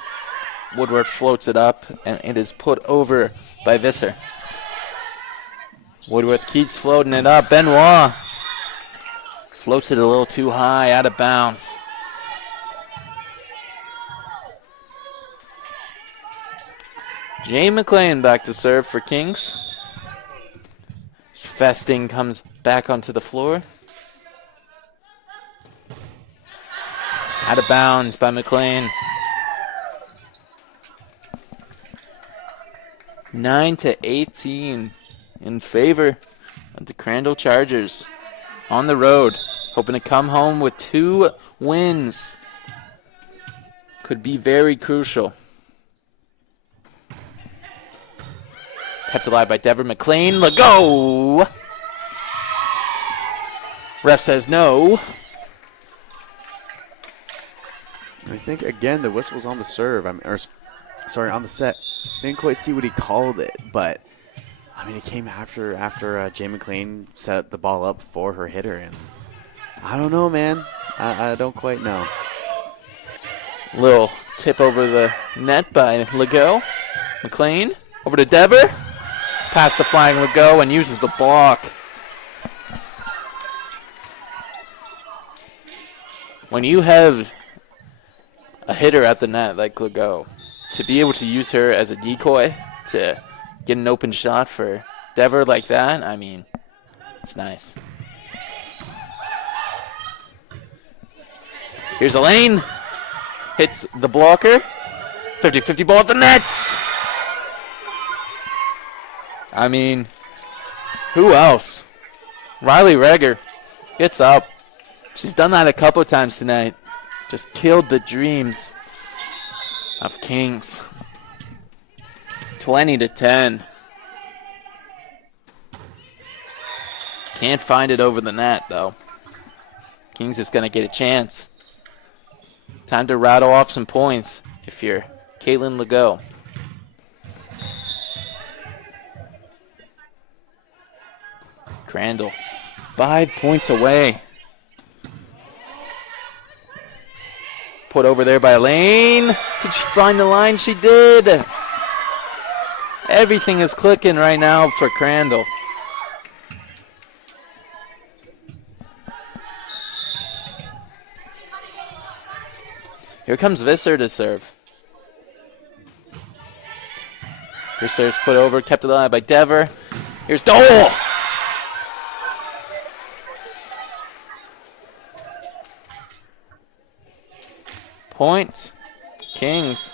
Woodward floats it up, and it is put over by Visser. Woodworth keeps floating it up. Benoit floats it a little too high, out of bounds. Jay McLean back to serve for Kings. Festing comes back onto the floor. Out of bounds by McLean. 9-18 in favor of the Crandall Chargers on the road. Hoping to come home with 2 wins. Could be very crucial. Kept alive by Dever. McLean. Legault. Ref says no. I think, again, the whistle's on the serve. On the set. Didn't quite see what he called it, but, I mean, it came after Jay McLean set the ball up for her hitter, and I don't know, man. I don't quite know. Little tip over the net by Legault. McLean over to Dever. Past the flying Legault and uses the block. When you have a hitter at the net like Legault, to be able to use her as a decoy to get an open shot for Dever like that, I mean, it's nice. Here's Elaine. Hits the blocker. 50-50 ball at the net. I mean, who else? Riley Reger gets up. She's done that a couple times tonight. Just killed the dreams of Kings. 20-10. Can't find it over the net, though. Kings is going to get a chance. Time to rattle off some points if you're Caitlin Legault. Crandall, 5 points away. Put over there by Elaine. Did she find the line? She did. Everything is clicking right now for Crandall. Here comes Visser to serve. Her serve's put over, kept alive by Dever. Here's Dole. Point. Kings.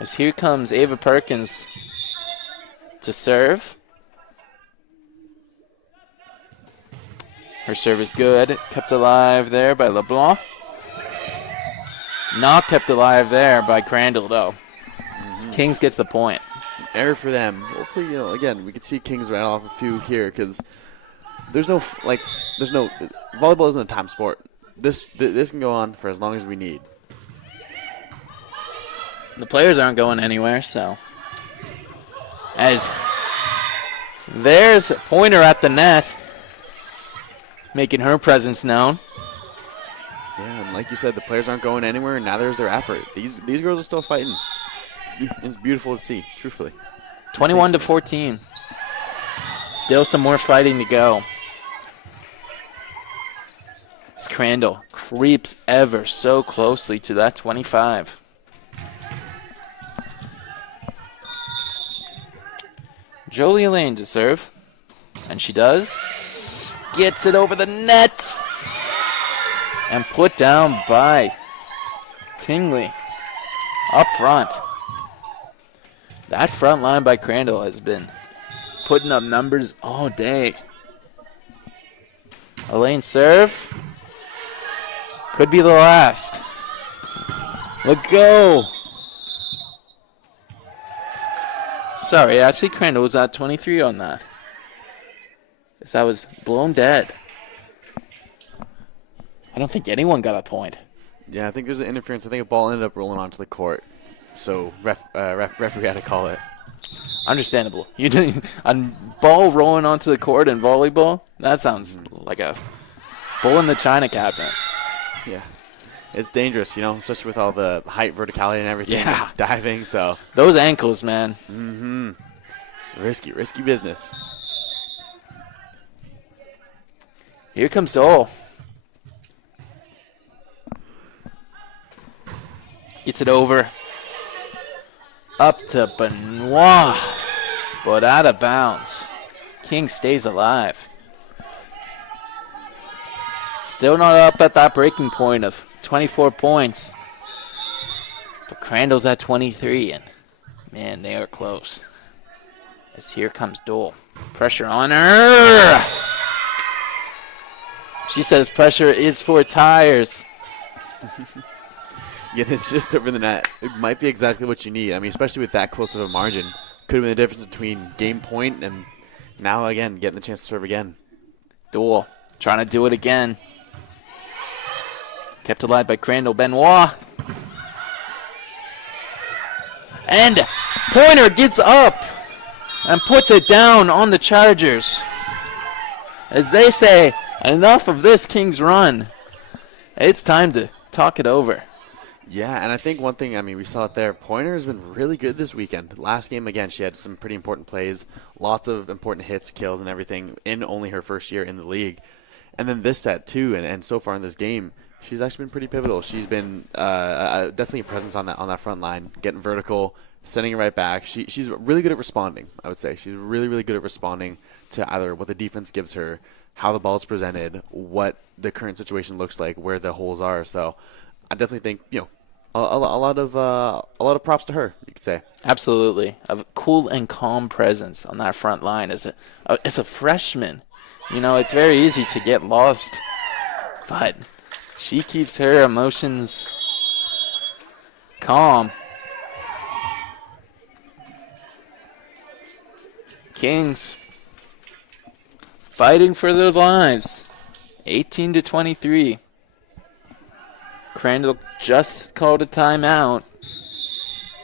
As here comes Ava Perkins to serve. Her serve is good. Kept alive there by LeBlanc. Not kept alive there by Crandall, though. Kings gets the point. Error for them. Hopefully, again, we can see Kings rattle off a few here because volleyball isn't a time sport. This can go on for as long as we need. The players aren't going anywhere, so. As there's a Pointer at the net, making her presence known. Yeah, and like you said, the players aren't going anywhere, and neither is their effort. These girls are still fighting. It's beautiful to see, truthfully. 21-14. Still some more fighting to go. As Crandall creeps ever so closely to that 25. Jolie Elaine to serve. And she does. Gets it over the net. And put down by Tingley. Up front. That front line by Crandall has been putting up numbers all day. Elaine serve. Could be the last. Let go. Sorry, actually Crandall was at 23 on that. Because that was blown dead. I don't think anyone got a point. Yeah, I think there's an interference. I think a ball ended up rolling onto the court. So referee had to call it. Understandable. A ball rolling onto the court in volleyball? That sounds like a bull in the china cabinet. Yeah. It's dangerous, especially with all the height, verticality, and everything. Yeah. Diving, so. Those ankles, man. Mm-hmm. It's risky business. Here comes Dole. Gets it over. Up to Benoit. But out of bounds. King stays alive. Still not up at that breaking point of 24 points. But Crandall's at 23, and man, they are close. As here comes Dole. Pressure on her. She says pressure is for tires. Yeah, it's just over the net. It might be exactly what you need. I mean, especially with that close of a margin. Could have been the difference between game point and now, again, getting the chance to serve again. Duel trying to do it again. Kept alive by Crandall. Benoit. And Pointer gets up and puts it down on the Chargers. As they say, enough of this Kings run. It's time to talk it over. Yeah, and I think one thing, I mean, we saw it there. Pointer has been really good this weekend. Last game, again, she had some pretty important plays, lots of important hits, kills, and everything in only her first year in the league. And then this set, too, and so far in this game, she's actually been pretty pivotal. She's been definitely a presence on that front line, getting vertical, sending it right back. She's really good at responding, I would say. She's really, really good at responding to either what the defense gives her, how the ball is presented, what the current situation looks like, where the holes are. So I definitely think, a lot of props to her, you could say. Absolutely. A cool and calm presence on that front line as a freshman. It's very easy to get lost, but she keeps her emotions calm. Kings fighting for their lives. 18-23. Crandall just called a timeout.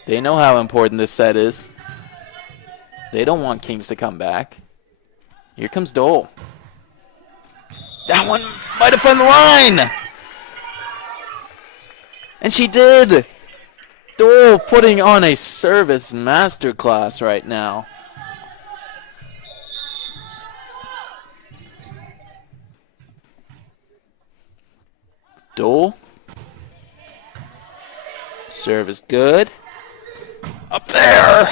They know how important this set is. They don't want Kings to come back. Here comes Dole. That one might have found the line. And she did. Dole putting on a service masterclass right now. Dole. Serve is good. Up there.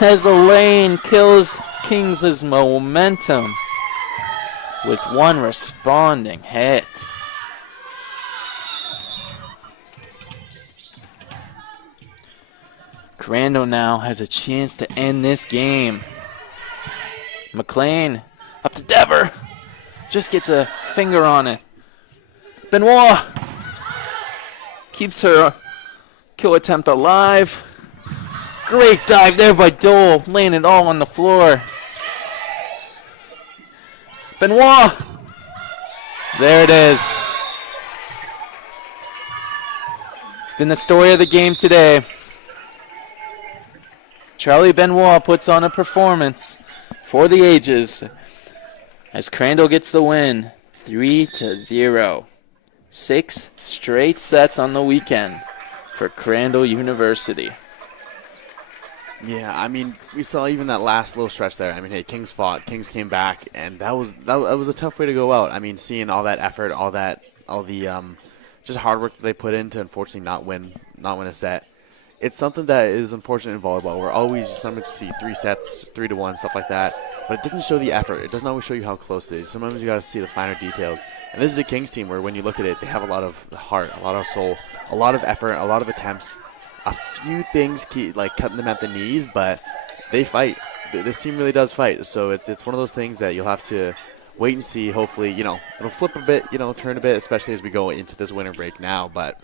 As Elaine kills Kings' momentum with one responding hit. Crandall now has a chance to end this game. McLean up to Dever. Just gets a finger on it. Benoit keeps her kill attempt alive. Great dive there by Dole, laying it all on the floor. Benoit. There it is. It's been the story of the game today. Charlie Benoit puts on a performance for the ages as Crandall gets the win, 3-0. 6 straight sets on the weekend for Crandall University. Yeah, I mean, we saw even that last little stretch there. I mean, hey, Kings fought, Kings came back, and that was a tough way to go out. I mean, seeing all that effort, all the just hard work that they put in to unfortunately not win a set. It's something that is unfortunate in volleyball. We're always sometimes see 3 sets, 3-1, stuff like that. But it doesn't show the effort. It doesn't always show you how close it is. Sometimes you got to see the finer details. And this is a Kings team where when you look at it, they have a lot of heart, a lot of soul, a lot of effort, a lot of attempts. A few things like cutting them at the knees, but they fight. This team really does fight. So it's one of those things that you'll have to wait and see. Hopefully, it'll flip a bit, turn a bit, especially as we go into this winter break now. But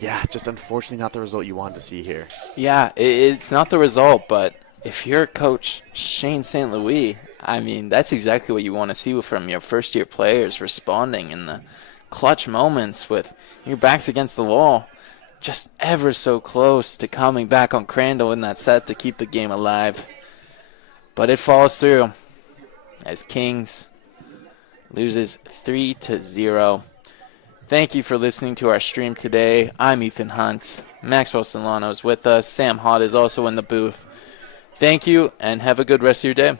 yeah, just unfortunately not the result you wanted to see here. Yeah, it's not the result, but if you're Coach Shane St. Louis, I mean, that's exactly what you want to see from your first-year players, responding in the clutch moments with your backs against the wall. Just ever so close to coming back on Crandall in that set to keep the game alive. But it falls through as Kings loses 3-0. Thank you for listening to our stream today. I'm Ethan Hunt. Maxwell Solano is with us. Sam Hott is also in the booth. Thank you, and have a good rest of your day.